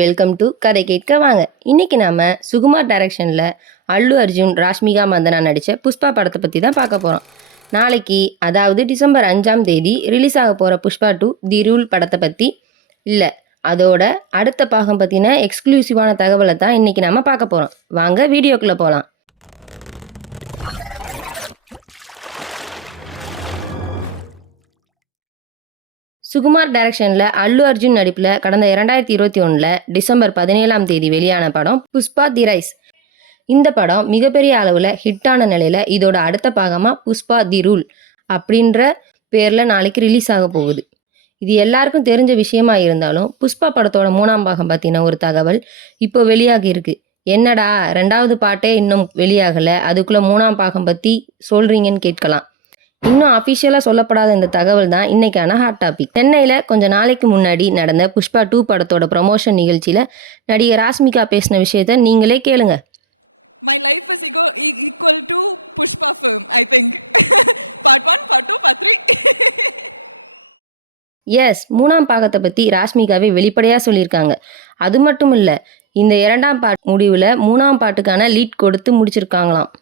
Welcome to கதை கேட்க வாங்க. இன்னைக்கு நாம சுகுமார் டைரக்ஷன்ல அல்லு அர்ஜுன், ராஷ்மிகா மந்தனா நடித்த புஷ்பா படத்தை பற்றி தான் பார்க்க போகிறோம். நாளைக்கு, அதாவது டிசம்பர் 5ஆம் தேதி ரிலீஸ் ஆக போகிற புஷ்பா 2 தி ரூல் படத்தை பற்றி இல்லை, அதோட அடுத்த பாகம் பற்றின எக்ஸ்க்ளூசிவான தகவலை தான் இன்னைக்கு நாம பார்க்க போகிறோம். வாங்க வீடியோக்குள்ளே போகலாம். சுகுமார் டைரக்ஷனில் அல்லு அர்ஜுன் நடிப்பில் கடந்த 2021 டிசம்பர் 17ஆம் தேதி வெளியான படம் புஷ்பா தி ரைஸ். இந்த படம் மிகப்பெரிய அளவில் ஹிட்டான நிலையில் இதோட அடுத்த பாகமாக புஷ்பா தி ரூல் அப்படின்ற பேரில் நாளைக்கு ரிலீஸ் ஆக போகுது. இது எல்லாருக்கும் தெரிஞ்ச விஷயமா இருந்தாலும் புஷ்பா படத்தோட 3ஆம் பாகம் பற்றின ஒரு தகவல் இப்போ வெளியாகி இருக்கு. என்னடா 2வது பாட்டே இன்னும் வெளியாகலை, அதுக்குள்ளே 3ஆம் பாகம் பற்றி சொல்கிறீங்கன்னு கேட்கலாம். இன்னும் அஃபிஷியலாக சொல்லப்படாத இந்த தகவல் தான் இன்னைக்கான ஹாட் டாபிக். சென்னையில் கொஞ்ச நாளைக்கு முன்னாடி நடந்த புஷ்பா 2 படத்தோட ப்ரமோஷன் நிகழ்ச்சியில் நடிகர் ராஷ்மிகா பேசின விஷயத்த நீங்களே கேளுங்க. எஸ், 3ஆம் பாகத்தை பற்றி ராஷ்மிகாவே வெளிப்படையாக சொல்லியிருக்காங்க. அது மட்டும் இல்லை, இந்த 2ஆம் பாட்டு முடிவில் 3ஆம் பாட்டுக்கான லீட் கொடுத்து முடிச்சிருக்காங்களாம்.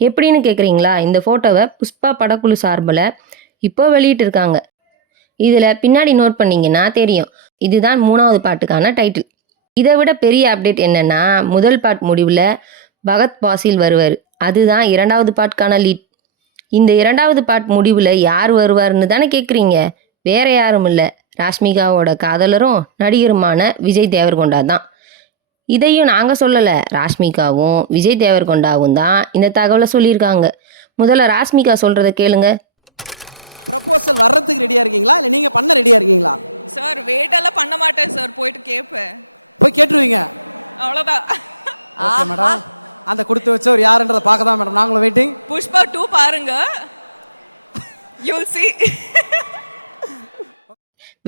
எப்படின்னு கேட்குறீங்களா? இந்த ஃபோட்டோவை புஷ்பா படக்குழு சார்பில் இப்போ வெளியிட்டு இருக்காங்க. இதில் பின்னாடி நோட் பண்ணிங்கன்னா தெரியும், இதுதான் 3ஆவது பாட்டுக்கான டைட்டில். இதை விட பெரிய அப்டேட் என்னென்னா, முதல் பாட் முடிவில் பகத் பாசில் வருவார், அதுதான் 2வது பாட்டுக்கான லீட். இந்த 2வது பாட் முடிவில் யார் வருவார்னு தானே கேட்குறீங்க? வேற யாரும் இல்லை, ராஷ்மிகாவோட காதலரும் நடிகருமான விஜய் தேவர்கொண்டா தான். இதையும் நாங்கள் சொல்லலை, ராஷ்மிகாவும் விஜய் தேவர்கொண்டாவும் தான் இந்த தகவலை சொல்லியிருக்காங்க. முதல்ல ராஷ்மிகா சொல்கிறத கேளுங்க.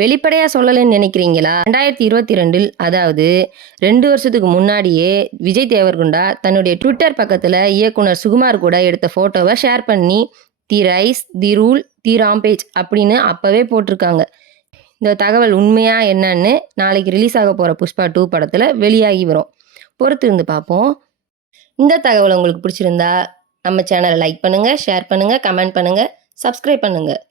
வெளிப்படையாக சொல்லலைன்னு நினைக்கிறீங்களா? 2022, அதாவது 2 வருஷத்துக்கு முன்னாடியே விஜய் தேவர்கொண்டா தன்னுடைய ட்விட்டர் பக்கத்தில் இயக்குனர் சுகுமார் கூட எடுத்த ஃபோட்டோவை ஷேர் பண்ணி the rise, the rule, the rampage அப்படின்னு அப்போவே போட்டிருக்காங்க. இந்த தகவல் உண்மையா என்னன்னு நாளைக்கு ரிலீஸ் ஆக போகிற புஷ்பா 2 படத்தில் வெளியாகி வரும். பொறுத்து இருந்து பார்ப்போம். இந்த தகவல் உங்களுக்கு பிடிச்சிருந்தா நம்ம சேனலை லைக் பண்ணுங்கள், ஷேர் பண்ணுங்கள், கமெண்ட் பண்ணுங்கள், சப்ஸ்கிரைப் பண்ணுங்கள்.